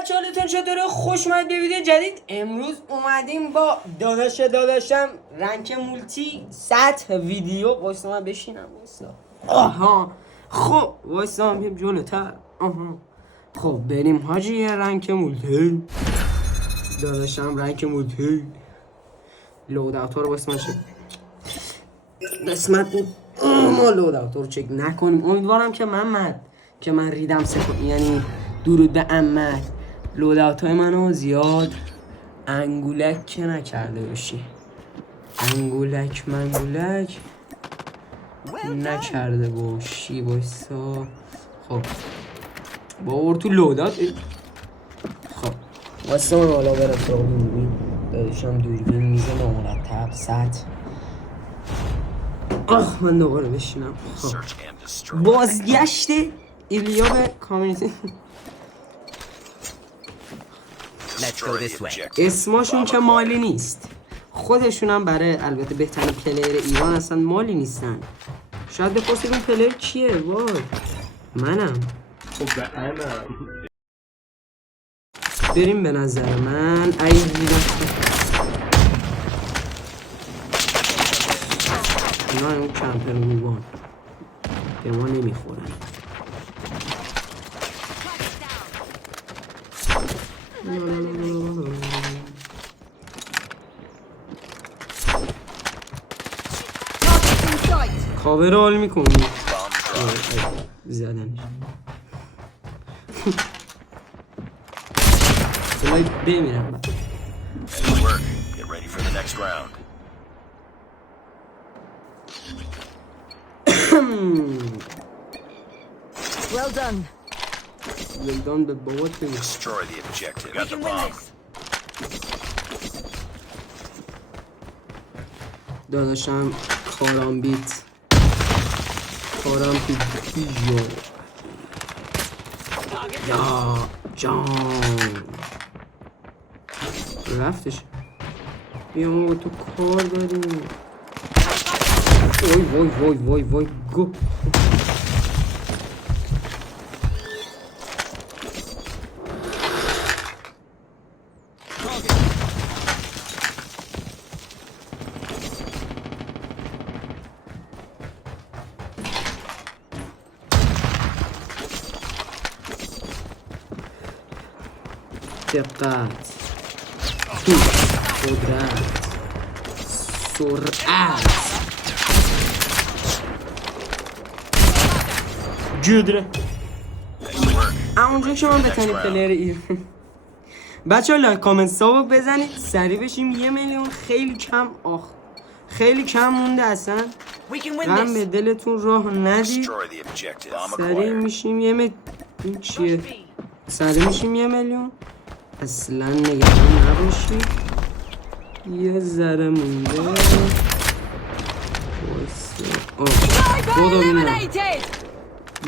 بچه حالتون چطوره؟ خوش اومدید به ویدیو جدید. امروز اومدیم با داداشم رنک مولتی سطح ویدیو. وایسا من بشینم. وایسا. آها خب وایسا هم جلوتر. آها خب بریم حاجی. یه رنک مولتی داداشم رنک مولتی لوداوتور وایسا من چک قسمت بود. ما لوداوتور چک نکنیم. امیدوارم که من ریدم یعنی درود به عمت لوداوت های منو زیاد انگولک که نکرده باشی. انگولک منگولک نکرده باشی. بایستا خب باور تو لودات. خب واسه من حالا برم سراغ دوربین. داداشم دوربین میزه نامرتب سطح. من دوباره بشینم. خب بازگشت ایلیا به کامیونیتی. اسمشون که مالی نیست. خودشون هم برای البته بهترین پلیر ایران هستن مالی نیستن. شاید بپرسید اون پلیر کیه؟ وای منم. خب بریم به نظر من اینا اون کمپر روبان به ما نمیخورن. کاور حال میکنی زدنش. بلای بمیرم. Well done. Well done به بابات بگو. Destroy the objective. Got the bomb. داداشم کارامبیت یا جان رفتش. بیا ما با تو کار داریم. وای گو. دقت قدرت سرعت جدره. اونجا که من بتونیم پلیر ایران. بچه ها لایک کامنت ها بزنید سریع بشیم 1 میلیون. خیلی کم مونده اصلا. غم به دلتون راه ندید. سریع میشیم این چیه؟ سریع میشیم 1 میلیون. اصلا نگران نباشید. یه ذره مونده. خدا بینم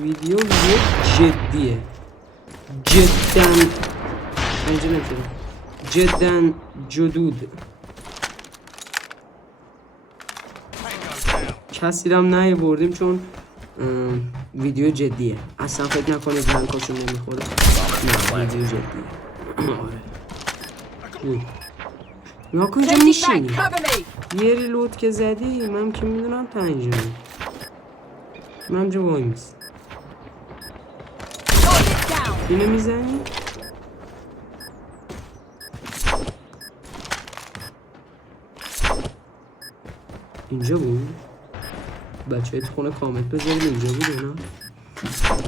ویدیو جدیه. جدن جدود. کسی رم نهی بردیم چون ویدیو جدیه. اصلا فکر نکنید رنکاشون نمیخوره. نه ویدیو جدیه. یا کجا میشینی؟ یه ریلود که زدی من که میدونم پنجه من جا وای میست. اینو میزنی؟ اینجا بود؟ بچه های تو خونه کامنت بذارید اینجا بود نه؟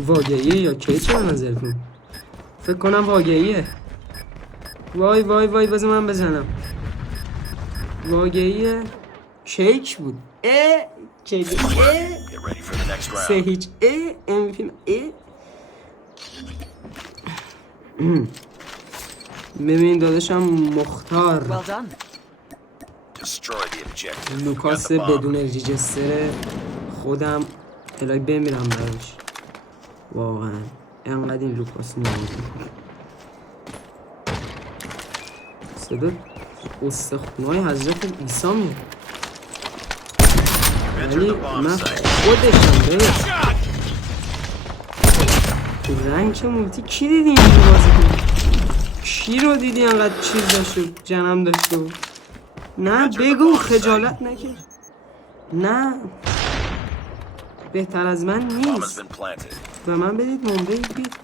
واقعیه یا کیچه به نظرتون؟ فکر کنم واقعیه. وای بذار من بزنم. واقعیه کیک بود. کیک سه هیچ MVP ببین داداشم مختار لوکاس بدون ریجستر خودم الهی بمیرم براش. واقعا انقدر این لوکاس نمازی صدا استخونهای حضرت عیسی میاد. ولی من خودشم رنگ مولتی کی دیدی اینجور بازی کنه؟ کی رو دیدی انقدر چیز داشته جنم داشته بود؟ نه بگو خجالت نکش. نه بهتر از من Bomb has نیست. been planted. به من بدید نمره بید.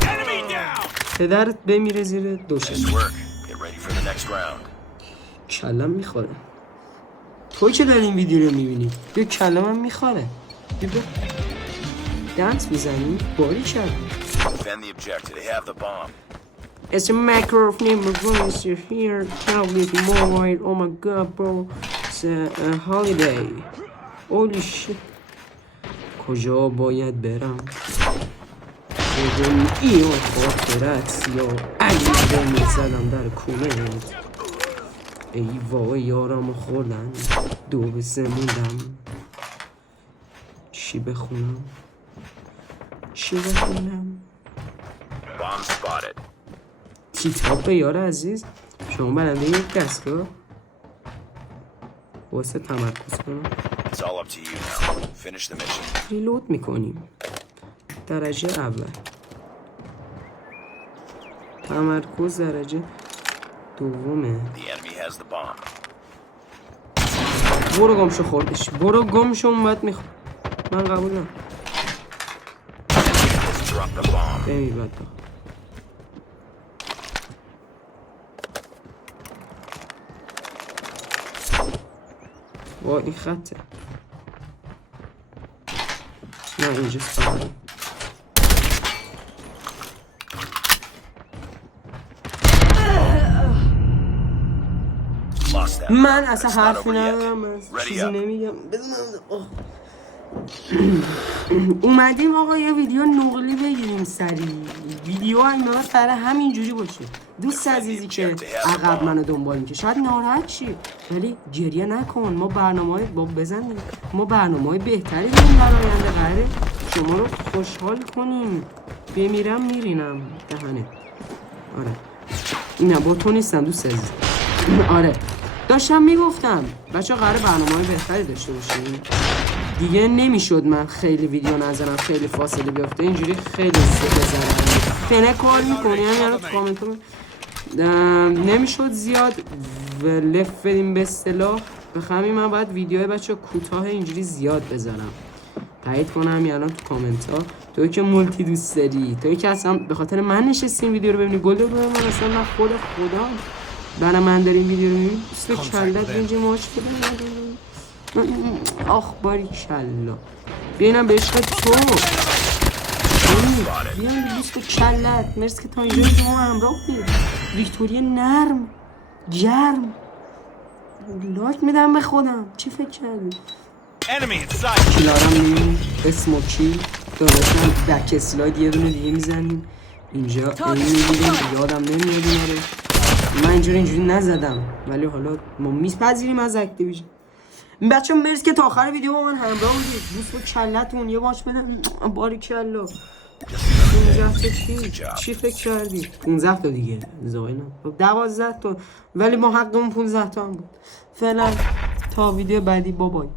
Enemy down. پدرت بمیره زیر دوشه. Nice work. Get ready for the next round. کلم میخوره. توی که داری این ویدیو رو میبینی یه کلم هم میخوره. بیا دنس میزنی باری کرد. Defend the objective. They have the bomb. It's a macro of name of voice here. Tell me more right. Oh my god bro. It's a holiday. Holy shit. کجا باید برم؟ بدون ایو خاطرت یا علی رو میزدم در کونت. ای وای یارمو خوردن. دو به سه موندم. چی بخونم؟ چی بخونم؟ Bomb spotted. تیتاپ یار عزیز شما برنده یک دستگاه واسه تمرکز کنم. It's all up to you now. Finish the mission. ریلود میکنیم درجه اول تمرکز درجه دومه. The enemy has the bomb. برو گمشو خوردش برو گمشو اون باید میخور من قبول نم Let's drop the bomb. بمی باید وا این خطه نه اینجا سپاره Lost that. من اصلا It's not حرفی over yet. ندارم من Ready چیزی up. نمیگم اومدیم آقا یه ویدیو نقلی بگیریم سریع ویدیو اینا سر همینجوری باشه دوست عزیزی که عقب منو دنبال میکنه شاید ناراحت شی ولی گریه نکن ما برنامه‌های بزنیم ما برنامه‌های بهتری داریم در آینده قراره شما رو خوشحال کنیم بمیرم میرینم دهنه آره نه با تو نیستم دوست عزیز آره داشتم میگفتم بچه‌ها قراره برنامه‌های بهتری داشته باشیم دیگه نمیشد من خیلی ویدیو نذارم خیلی فاصله بیفته اینجوری خیلی بذارم خیلی کار میکنی یعنی تو کامنت نمیشد زیاد لف بدیم به اصطلاح بخوام من باید ویدیو بچه کوتاه اینجوری زیاد بذارم تایید کنم الان تو کامنت ها توی که مولتی دوست داری توی که اصلا به خاطر من نشستین ویدیو رو ببینی گل رو من اصلا من خود خدا برای من داریم ویدیو رو میبینی دوست کلت اینجا ماش آخ باری کلا بینم به عشق تو بیام بیست و کلت مرسی که تا اینجا ما همراه بید ویکتوری نرم گرم لایک میدم به خودم چی فکر کردی؟ کلارم میبینیم اسموکی داداشم بک اسلاید یه دونه دیگه میزنیم اینجا این میبینیم یادم نمیاد اینا رو من اینجوری نزدم ولی حالا ما میپذیریم از اکتیویژن بچه مرسی که تا آخر ویدیو با من همراه بودید دوست و کلتون یه باش بدم باری کلا 15 تا چی فکر کردی 15 تا دیگه زاینم 12 تا ولی ما حقمون 15 تا هم بود فعلا تا ویدیو بعدی بابای